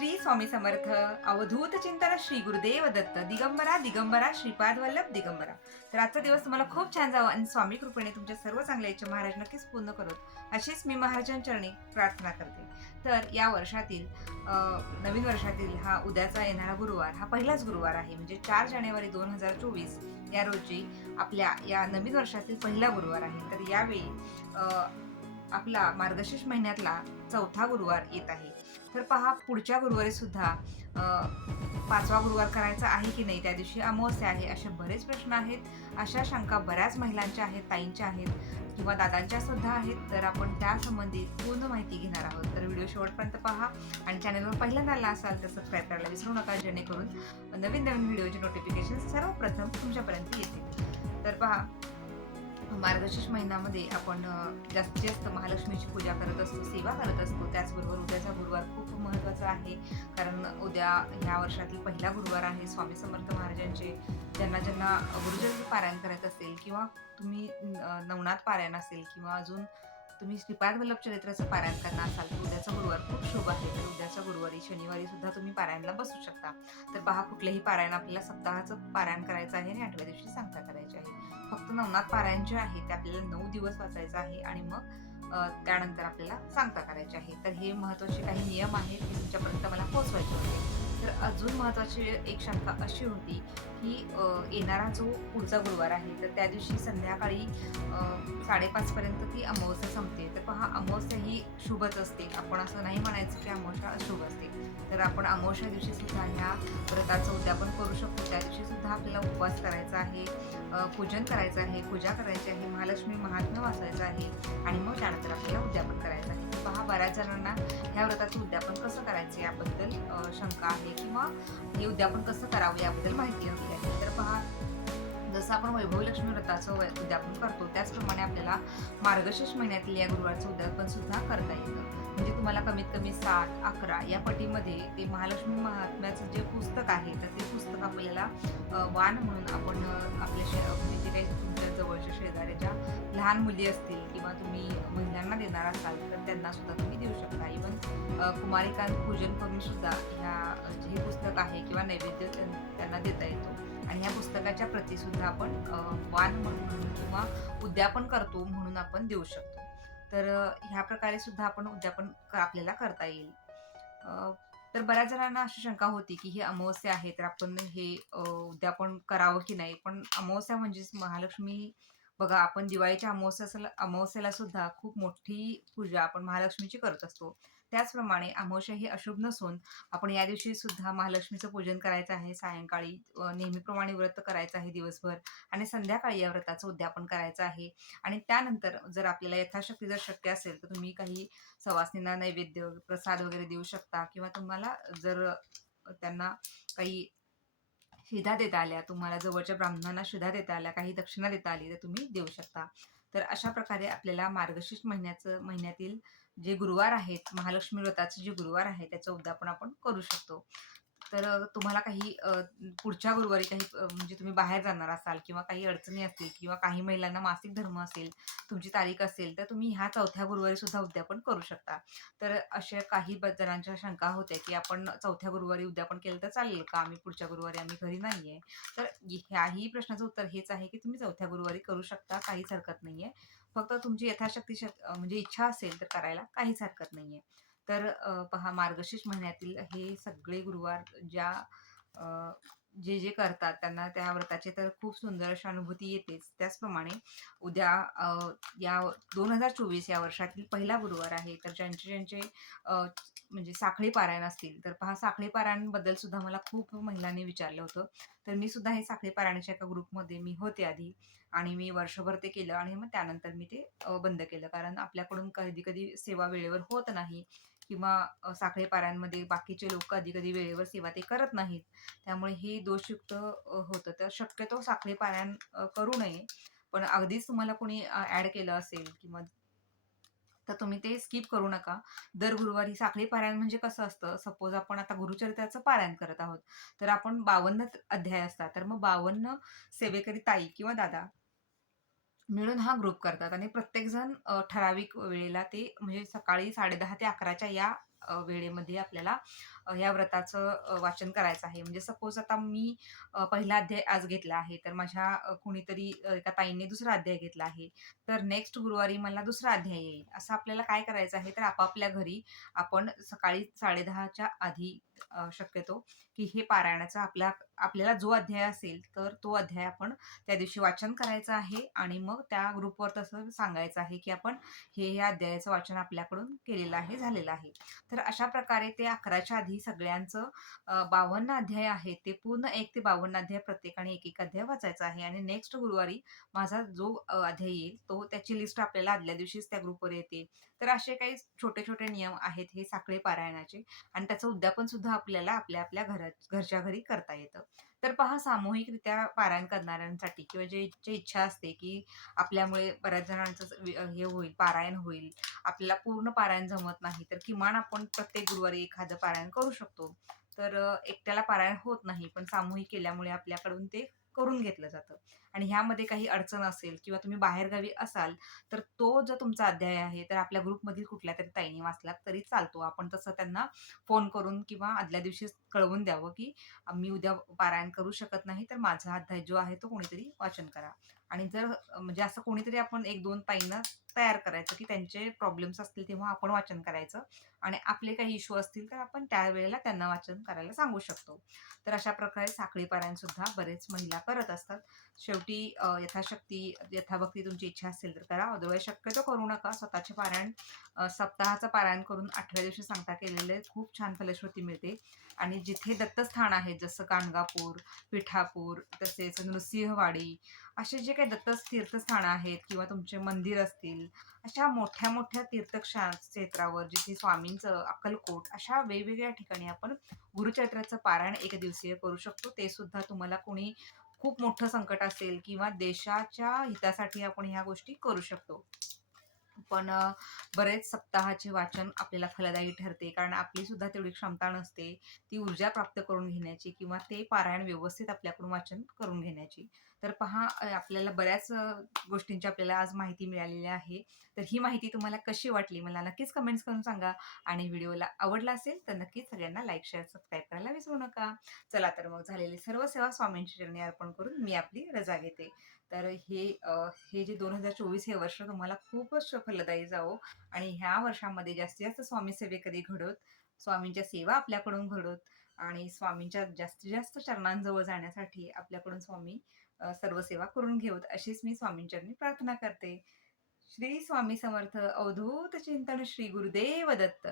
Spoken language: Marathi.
श्री स्वामी समर्थ अवधूत चिंतन श्री गुरुदेव दत्त दिगंबरा दिगंबरा श्रीपाद वल्लभ दिगंबरा. तर आजचा दिवस तुम्हाला खूप छान जावा आणि स्वामी कृपेने तुमच्या सर्व चांगल्या इच्छा महाराज नक्कीच पूर्ण करोत अशीच मी महाराजांचरणी प्रार्थना करते. तर या वर्षातील नवीन वर्षातील हा उद्याचा येणारा गुरुवार हा पहिलाच गुरुवार आहे. म्हणजे चार जानेवारी दोन हजार चोवीस या रोजी आपल्या या नवीन वर्षातील पहिला गुरुवार आहे. तर यावेळी आपला मार्गशीर्ष महिन्यातला चौथा गुरुवार येत आहे. तर पहा पुढच्या गुरुवारी सुद्धा पाचवा गुरुवार करायचा आहे की नाही त्या दिवशी अमावस्या आहे असे बरेच प्रश्न आहेत. अशा शंका बऱ्याच महिलांच्या आहेत ताईंच्या आहेत किंवा दादांच्या सुद्धा आहेत. तर आपण त्यासंबंधी पूर्ण माहिती घेणार आहोत. तर व्हिडिओ शेवटपर्यंत पहा आणि चॅनलवर पहिल्यांदा आला असाल तर सबस्क्राईब करायला विसरू नका जेणेकरून नवीन नवीन व्हिडिओचे नोटिफिकेशन सर्वप्रथम तुमच्यापर्यंत येतील. तर पहा मार्गशीर्ष महिन्यामध्ये आपण जास्तीत जास्त महालक्ष्मीची पूजा करत असतो सेवा करत असतो. त्याचबरोबर उद्याचा गुरुवार खूप महत्त्वाचा आहे. कारण उद्या ह्या वर्षातील पहिला गुरुवार आहे. स्वामी समर्थ महाराजांचे ज्यांना ज्यांना गुरुजन पारायण करायचं असेल किंवा तुम्ही नवनाथ पारायण असेल किंवा अजून तुम्ही श्रीपाद वल्लभ चरित्राचं पारायण करणार असाल तर उद्याचा गुरुवार खूप शुभ आहे. तर उद्याच्या गुरुवारी शनिवारी सुद्धा तुम्ही पारायणला बसू शकता. तर पहा कुठलंही पारायण आपल्याला सप्ताहाचं पारायण करायचं आहे आणि आठव्या दिवशी सांगता करायचे आहे. फक्त नवनाथ पारायण जे आहे ते आपल्याला नऊ दिवस वाचायचं आहे आणि मग त्यानंतर आपल्याला सांगता करायचे आहे. तर हे महत्त्वाचे काही नियम आहेत ते तुमच्यापर्यंत मला पोहोचवायचे होते. अजून महत्वाची एक शंका अशी होती की येणारा जो पुढचा गुरुवार आहे तर त्या दिवशी संध्याकाळी साडेपाच पर्यंत ती अमावस्या संपते. तर पहा अमावस्या ही शुभच असते. आपण असं नाही म्हणायचं की अमावस्या अशुभ असते तर आपण अमावस्या दिवशी सुद्धा ह्या व्रताचं उद्यापन करू शकतो. त्या दिवशी सुद्धा आपल्याला उपवास करायचा आहे पूजन करायचं आहे पूजा करायची आहे महालक्ष्मी महात्म्य वाचायचं आहे आणि मग त्यानंतर आपल्याला उद्यापन करायचं आहे. तर पहा बऱ्याच जणांना ह्या व्रताचं उद्यापन कसं करायचं याबद्दल शंका आहे किंवा हे उद्यापन कसं करावं याबद्दल माहिती हवी आहे. तर पहा जसं आपण वैभवलक्ष्मी व्रताचं उद्यापन करतो त्याचप्रमाणे आपल्याला मार्गशीर्ष महिन्यातील या गुरुवारचं उद्यापन सुद्धा करता येतं. म्हणजे तुम्हाला कमीत कमी सात अकरा या पटीमध्ये ते महालक्ष्मी महात्म्याचं जे पुस्तक आहे तर ते पुस्तक आपल्याला वान वाण म्हणून आपण आपल्या शे म्हणजे जे काही तुमच्या जवळच्या शेजाऱ्याच्या लहान मुली असतील किंवा तुम्ही महिलांना देणार असाल तर त्यांना सुद्धा तुम्ही देऊ शकता. इवन कुमारिकांत पूजन करून सुद्धा ह्या हे पुस्तक आहे किंवा नैवेद्य त्यांना देता येतो. आणि ह्या पुस्तकाच्या प्रतीसुद्धा आपण वान वाण म्हणून किंवा उद्यापन करतो म्हणून आपण देऊ शकतो. तर ह्या प्रकारे सुद्धा आपण उद्यापन आपल्याला करता येईल. तर बऱ्याच जणांना अशी शंका होती की ही अमावस्या आहे तर आपण हे उद्यापन करावं की नाही? पण अमावस्या म्हणजेच महालक्ष्मी बघा आपण दिवाळीच्या अमावस्याला अमावस्याला सुद्धा खूप मोठी पूजा आपण महालक्ष्मीची करत असतो. त्याचप्रमाणे अमावस्या ही अशुभ नसून आपण या दिवशी सुद्धा महालक्ष्मीचं पूजन करायचं आहे. सायंकाळी नेहमीप्रमाणे व्रत करायचं आहे दिवसभर आणि संध्याकाळी या व्रताचं उद्यापन करायचं आहे. आणि त्यानंतर जर आपल्याला यथाशक्ती जर शक्य असेल तर तुम्ही काही सवासनींना नैवेद्य प्रसाद वगैरे देऊ शकता किंवा तुम्हाला जर त्यांना काही शिधा देता आल्या तुम्हाला जवळच्या ब्राह्मणांना शिधा देता आल्या काही दक्षिणा देता आली तर तुम्ही देऊ शकता. तर अशा प्रकारे आपल्याला मार्गशीर्ष महिन्याचं महिन्यातील जे गुरुवार आहेत महालक्ष्मी व्रताचे जे गुरुवार आहे त्याचं उद्यापन आपण करू शकतो. तर तुम्हाला काही पुढच्या गुरुवारी काही म्हणजे तुम्ही बाहेर जाणार असाल किंवा काही अडचणी असतील किंवा काही महिलांना मासिक धर्म असेल तुमची तारीख असेल तर तुम्ही ह्या चौथ्या गुरुवारी सुद्धा उद्यापन करू शकता. तर अशा काही जणांच्या शंका होत्या की आपण चौथ्या गुरुवारी उद्यापन केलं तर चालेल का? आम्ही पुढच्या गुरुवारी आम्ही घरी नाही आहे तर ह्याही प्रश्नाचं उत्तर हेच आहे की तुम्ही चौथ्या गुरुवारी करू शकता काहीच हरकत नाही आहे फक्त तुमची यथाशक्ती म्हणजे इच्छा असेल तर करायला काहीच हरकत नाहीये. तर पहा मार्गशीर्ष महिन्यातील हे सगळे गुरुवार ज्या जे जे करतात त्यांना त्या व्रताचे तर खूप सुंदर अशी अनुभूती येतेच. त्याचप्रमाणे उद्या या दोन हजार चोवीस या वर्षातील पहिला गुरुवार आहे तर ज्यांचे ज्यांचे म्हणजे साखळी पारायण असतील तर पहा साखळी पारायणबद्दल सुद्धा मला खूप महिलांनी विचारलं होतं. तर मी सुद्धा हे साखळी पारायणाच्या एका ग्रुपमध्ये मी होते आधी. आणि मी वर्षभर ते केलं आणि मग त्यानंतर मी ते बंद केलं. कारण आपल्याकडून कधी कधी सेवा वेळेवर होत नाही किंवा साखळेपाऱ्यांमध्ये बाकीचे लोक कधी कधी वेळेवर सेवा ते करत नाहीत. त्यामुळे हे दोषयुक्त होतं. तर शक्यतो साखळी करू नये. पण अगदीच तुम्हाला कोणी ऍड केलं असेल किंवा तर तुम्ही ते स्किप करू नका. दर गुरुवारी साखळी पारायण म्हणजे कसं असतं? सपोज आपण आता गुरुचरित्राचं पारायण करत आहोत. तर आपण बावन्न अध्याय असतात. तर मग बावन्न सेवेकरी ताई किंवा दादा मिळून हा ग्रुप करतात आणि प्रत्येकजण ठराविक वेळेला ते म्हणजे सकाळी साडेदहा ते अकराच्या या वेळेमध्ये आपल्याला ह्या या व्रताचं वाचन करायचं आहे. म्हणजे सपोज आता मी पहिला अध्याय आज घेतला आहे तर माझ्या कुणीतरी एका ताईने दुसरा अध्याय घेतला आहे. तर नेक्स्ट गुरुवारी मला दुसरा अध्याय येईल. असं आपल्याला काय करायचं आहे तर आपापल्या घरी आपण सकाळी साडेदहाच्या आधी शक्यतो की हे पारायणाचा आपल्या आपल्याला जो अध्याय असेल तर तो अध्याय आपण त्या दिवशी वाचन करायचं आहे आणि मग त्या ग्रुपवर तसं सांगायचं आहे की आपण हे या अध्यायाचं वाचन आपल्याकडून केलेलं आहे झालेलं आहे. तर अशा प्रकारे ते अकराच्या आधी सगळ्यांचं बावन्न अध्याय आहे ते पूर्ण एक ते बावन्न अध्याय प्रत्येकाने एक एक अध्याय वाचायचा आहे. आणि नेक्स्ट गुरुवारी माझा जो अध्याय येईल तो त्याची लिस्ट आपल्याला आदल्या दिवशीच त्या ग्रुपवर येते. तर असे काही छोटे छोटे नियम आहेत हे साखळी पारायणाचे. आणि त्याचं उद्यापन सुद्धा आपल्याला आपल्या आपल्या घरात घरच्या घरी करता येतं. तर पहा सामूहिकरित्या पारायण करणाऱ्यांसाठी किंवा जे जे इच्छा असते की आपल्यामुळे बऱ्याच जणांचं हे होईल पारायण होईल आपल्याला पूर्ण पारायण जमत नाही तर किमान आपण प्रत्येक गुरुवारी एखादं पारायण करू शकतो. तर एकट्याला पारायण होत नाही पण सामूहिक केल्यामुळे आपल्याकडून ते करून घेतलं जातं. आणि ह्यामध्ये काही अडचण असेल किंवा तुम्ही बाहेरगावी असाल तर तो जो तुमचा अध्याय आहे तर आपल्या ग्रुपमधील कुठल्या तरी ताईने वाचला तरी चालतो. आपण तसं त्यांना फोन करून किंवा आदल्या दिवशी कळवून द्यावं की मी उद्या पारायण करू शकत नाही तर माझा अध्याय जो आहे तो कोणीतरी वाचन करा. आणि जर म्हणजे असं कोणीतरी आपण एक दोन ताईंना तयार करायचं की त्यांचे प्रॉब्लेम्स असतील तेव्हा आपण वाचन करायचं. आणि आपले काही इश्यू असतील तर आपण त्यावेळेला त्यांना वाचन करायला सांगू शकतो. तर अशा प्रकारे साखळी सुद्धा बरेच महिला करत असतात. शेवटी यथाशक्ती यथाभक्ती तुमची इच्छा असेल तर करा. अदरवाईज शक्यतो करू नका. स्वतःचे पारायण सप्ताहाचं पारायण करून आठव्या दिवशी सांगता केलेले खूप छान फलश्रुती मिळते. आणि जिथे दत्तस्थान आहेत जसं कानगापूर पिठापूर तसेच नृसिंहवाडी असे जे काही दत्त तीर्थस्थानं आहेत किंवा तुमचे मंदिर असतील अशा मोठ्या मोठ्या तीर्थक्षा क्षेत्रावर जिथे स्वामींचं अक्कलकोट अशा वेगवेगळ्या ठिकाणी आपण गुरुचरित्राचं पारायण एक दिवसीय करू शकतो. ते सुद्धा तुम्हाला कोणी खूप मोठं संकट असेल किंवा देशाच्या हितासाठी आपण ह्या गोष्टी करू शकतो. पण बरेच सप्ताहाचे वाचन आपल्याला फलदायी ठरते. कारण आपली सुद्धा तेवढी क्षमता नसते ती ऊर्जा प्राप्त करून घेण्याची किंवा ते पारायण व्यवस्थित आपल्याकडून वाचन करून घेण्याची. तर पहा आपल्याला बऱ्याच गोष्टींची आपल्याला आज माहिती मिळालेली आहे. तर ही माहिती तुम्हाला कशी वाटली? मला नक्कीच कमेंट्स करून सांगा. आणि व्हिडिओला आवडला असेल तर नक्कीच सगळ्यांना लाईक शेअर सबस्क्राईब करायला विसरू नका. चला तर मग झालेली सर्व सेवा स्वामींची चरणी अर्पण करून मी आपली रजा घेते. तर हे हे जे दोन हजार चोवीस हे वर्ष तुम्हाला खूपच फलदायी जावो. आणि ह्या वर्षामध्ये जास्तीत जास्त स्वामी सेवेकरी घडत? स्वामींच्या सेवा आपल्याकडून घडत? आणि स्वामींच्या जास्तीत जास्त चरणांजवळ जाण्यासाठी आपल्याकडून स्वामी सर्व सेवा करून घेऊत अशीच मी स्वामींचरणी प्रार्थना करते. श्री स्वामी समर्थ अवधूत चिंतन श्री गुरुदेव दत्त.